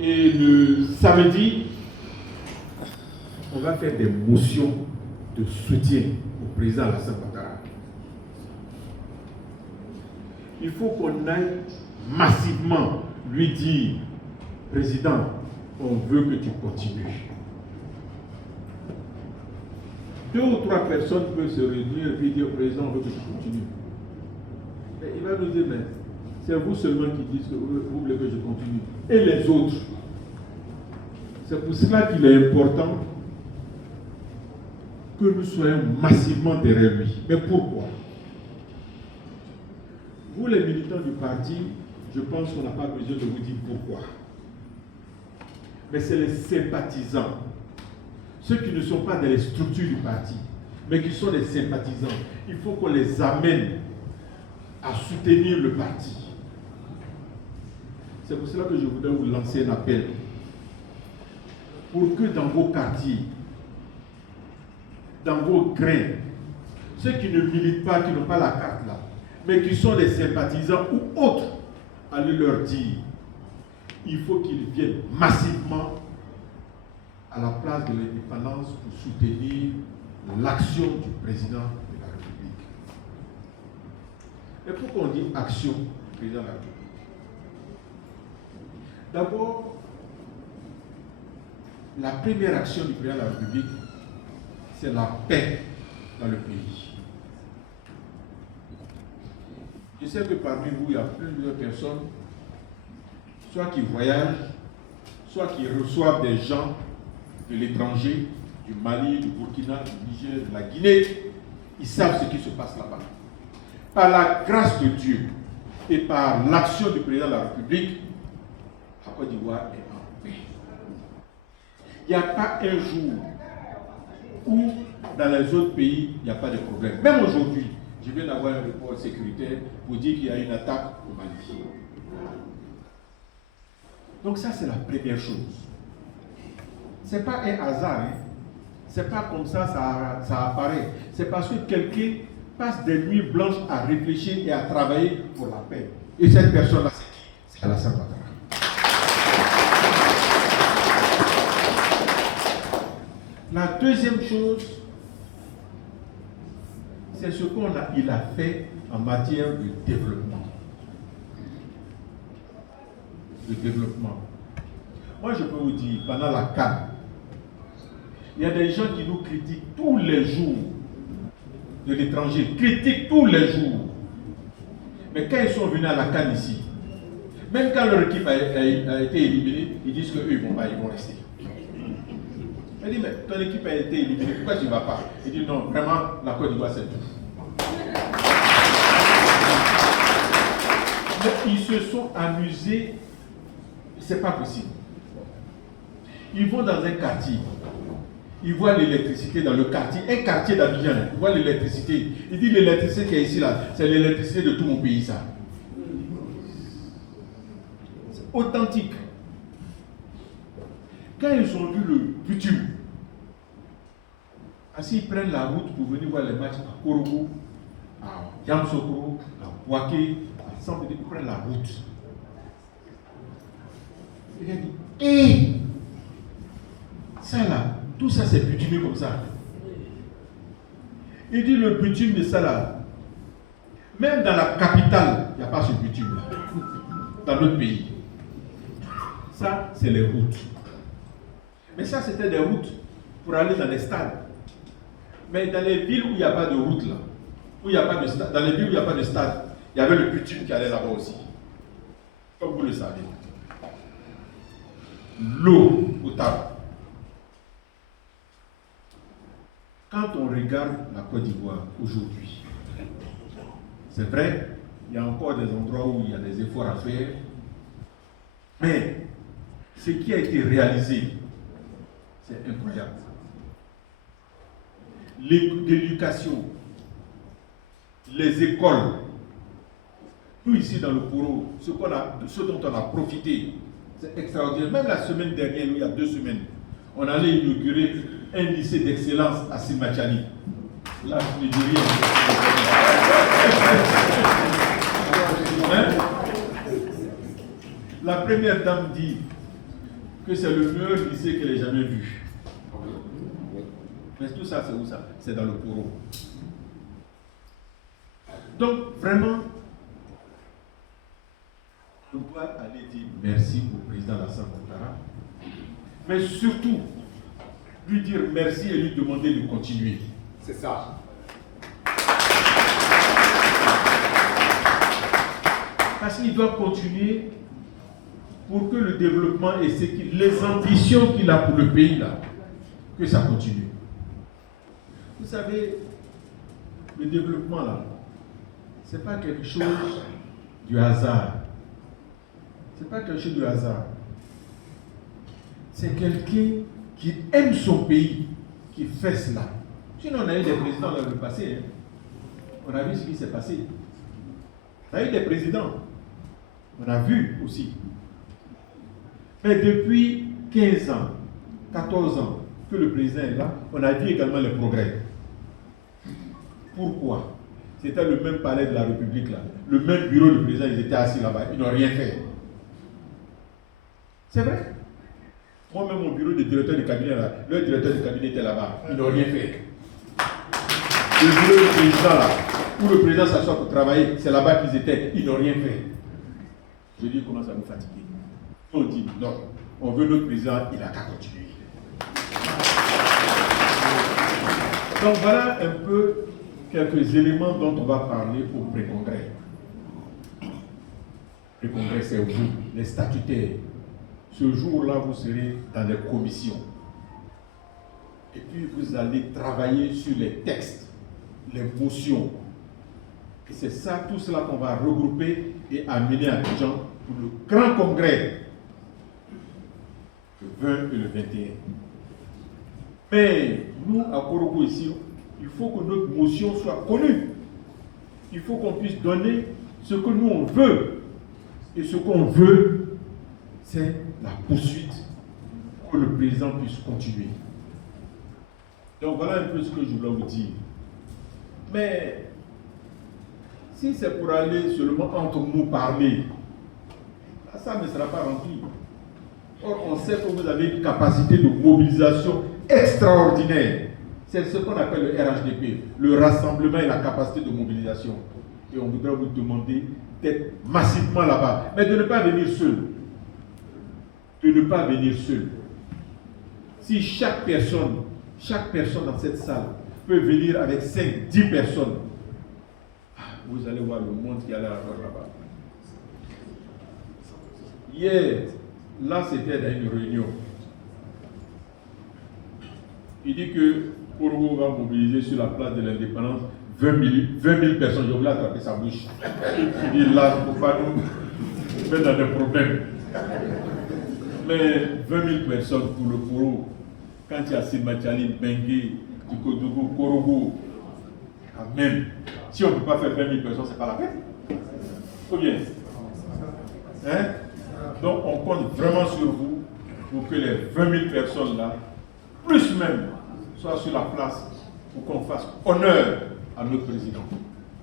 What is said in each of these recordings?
Et le samedi, on va faire des motions de soutien au président Alassane Ouattara. Il faut qu'on aille massivement lui dire, président, on veut que tu continues. 2 ou 3 personnes peuvent se réunir et dire, président, on veut que tu continues. Et il va nous dire, mais c'est vous seulement qui dites que vous voulez que je continue. Et les autres. C'est pour cela qu'il est important que nous soyons massivement derrière lui. Mais pourquoi? Vous, les militants du parti, je pense qu'on n'a pas besoin de vous dire pourquoi. Mais c'est les sympathisants, ceux qui ne sont pas dans les structures du parti, mais qui sont des sympathisants. Il faut qu'on les amène à soutenir le parti. C'est pour cela que je voudrais vous lancer un appel. Pour que dans vos quartiers, dans vos grains, ceux qui ne militent pas, qui n'ont pas la carte là, mais qui sont des sympathisants ou autres, allez leur dire, il faut qu'ils viennent massivement à la place de l'indépendance pour soutenir l'action du président de la République. Et pourquoi on dit action du président de la République? D'abord, la première action du président de la République, c'est la paix dans le pays. Je sais que parmi vous, il y a plusieurs personnes, soit qui voyagent, soit qui reçoivent des gens de l'étranger, du Mali, du Burkina, du Niger, de la Guinée. Ils savent ce qui se passe là-bas. Par la grâce de Dieu et par l'action du président de la République, la Côte d'Ivoire est en paix. Il n'y a pas un jour où, dans les autres pays, il n'y a pas de problème. Même aujourd'hui, je viens d'avoir un report sécuritaire pour dire qu'il y a une attaque au Mali. Donc ça, c'est la première chose. Ce n'est pas un hasard. Hein. Ce n'est pas comme ça apparaît. C'est parce que quelqu'un passe des nuits blanches à réfléchir et à travailler pour la paix. Et cette personne-là, c'est qui? C'est Alassane Ouattara. La deuxième chose, c'est ce qu'il a fait en matière de développement. Le développement. Moi, je peux vous dire, pendant la CAN, il y a des gens qui nous critiquent tous les jours de l'étranger, critiquent tous les jours. Mais quand ils sont venus à la CAN ici, même quand leur équipe a été éliminée, ils disent qu'eux, ils vont rester. Elle dit, mais ton équipe a été éliminée, pourquoi tu ne vas pas? Il dit, non, vraiment, la Côte d'Ivoire, c'est tout. Mais ils se sont amusés, c'est pas possible. Ils vont dans un quartier, ils voient l'électricité dans le quartier, un quartier d'Abidjan, ils voient l'électricité. Il dit, l'électricité qui est ici, là, c'est l'électricité de tout mon pays, ça. C'est authentique. Quand ils ont vu le bitume, s'ils prennent la route pour venir voir les matchs à Korogo, à Yamsokro, à Bouaké, à Sambédé, ils prennent la route. Il a dit, hé, ça là, tout ça c'est bitumé comme ça. Il dit, le bitume de ça là, même dans la capitale, il n'y a pas ce bitume là, dans notre pays. Ça, c'est les routes. Mais ça, c'était des routes pour aller dans les stades. Mais dans les villes où il n'y a pas de route, là, où il n'y a pas de stade, dans les villes où il n'y a pas de stade, il y avait le bitume qui allait là-bas aussi. Comme vous le savez. L'eau potable. Quand on regarde la Côte d'Ivoire aujourd'hui, c'est vrai, il y a encore des endroits où il y a des efforts à faire, mais ce qui a été réalisé, c'est incroyable. L'éducation, les écoles, nous ici dans le Poro, ce dont on a profité, c'est extraordinaire. Même la semaine dernière, il y a 2 semaines, on allait inaugurer un lycée d'excellence à Simachani. Là, je ne dis rien. Hein? La première dame dit, que c'est le meilleur lycée qu'elle ait jamais vu. Mais tout ça, c'est où ça? C'est dans le Poro. Donc, vraiment, on doit aller dire merci au président Alassane Ouattara, mais surtout, lui dire merci et lui demander de continuer. C'est ça. Parce qu'il doit continuer pour que le développement et les ambitions qu'il a pour le pays, là, que ça continue. Vous savez, le développement, là, ce n'est pas quelque chose du hasard. Ce n'est pas quelque chose du hasard. C'est quelqu'un qui aime son pays, qui fait cela. Sinon, on a eu des présidents dans le passé. Hein. On a vu ce qui s'est passé. On a eu des présidents. On a vu aussi. Mais depuis 15 ans, 14 ans que le président est là, on a vu également les progrès. Pourquoi? C'était le même palais de la République là. Le même bureau du président, ils étaient assis là-bas. Ils n'ont rien fait. C'est vrai. Moi-même, mon bureau de directeur de cabinet là, le directeur de cabinet était là-bas. Ils n'ont rien fait. Le bureau du président là, où le président s'assoit pour travailler, c'est là-bas qu'ils étaient. Ils n'ont rien fait. Je dis comment ça nous fatigue. On dit non, on veut notre président, il n'a qu'à continuer. Donc voilà un peu quelques éléments dont on va parler au pré-congrès. Le congrès, c'est vous, les statutaires. Ce jour-là, vous serez dans des commissions. Et puis vous allez travailler sur les textes, les motions. Et c'est ça, tout cela qu'on va regrouper et amener à Abidjan pour le grand congrès, le 20 et le 21. Mais nous, à Korogo ici, il faut que notre motion soit connue. Il faut qu'on puisse donner ce que nous on veut. Et ce qu'on veut, c'est la poursuite, que le président puisse continuer. Donc voilà un peu ce que je voulais vous dire. Mais si c'est pour aller seulement entre nous parler, ça ne sera pas rempli. Or, on sait que vous avez une capacité de mobilisation extraordinaire. C'est ce qu'on appelle le RHDP, le rassemblement et la capacité de mobilisation. Et on voudrait vous demander d'être massivement là-bas, mais de ne pas venir seul. De ne pas venir seul. Si chaque personne dans cette salle peut venir avec 5, 10 personnes, vous allez voir le monde qui allait avoir là-bas. Hier, là c'était dans une réunion. Il dit que Korogo va mobiliser sur la place de l'indépendance 20 000 personnes. Je voulais attraper sa bouche. Il dit là, il ne faut pas nous mettre dans des problèmes. Mais 20 000 personnes pour le Koro, quand il y a Simachali, Bengue, Dikodogo, Korogo, quand même, si on ne peut pas faire 20 000 personnes, ce n'est pas la peine. Ou bien? Hein? Donc on compte vraiment sur vous pour que les 20 000 personnes là, plus même, soient sur la place pour qu'on fasse honneur à notre président.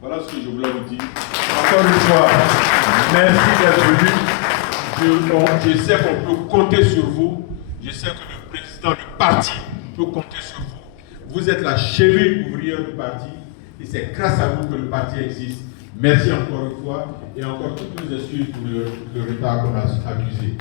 Voilà ce que je voulais vous dire. Encore une fois, merci d'être venu. Je sais qu'on peut compter sur vous. Je sais que le président du parti peut compter sur vous. Vous êtes la cheville ouvrière du parti et c'est grâce à vous que le parti existe. Merci encore une fois et encore toutes nos excuses pour le retard qu'on a accusé.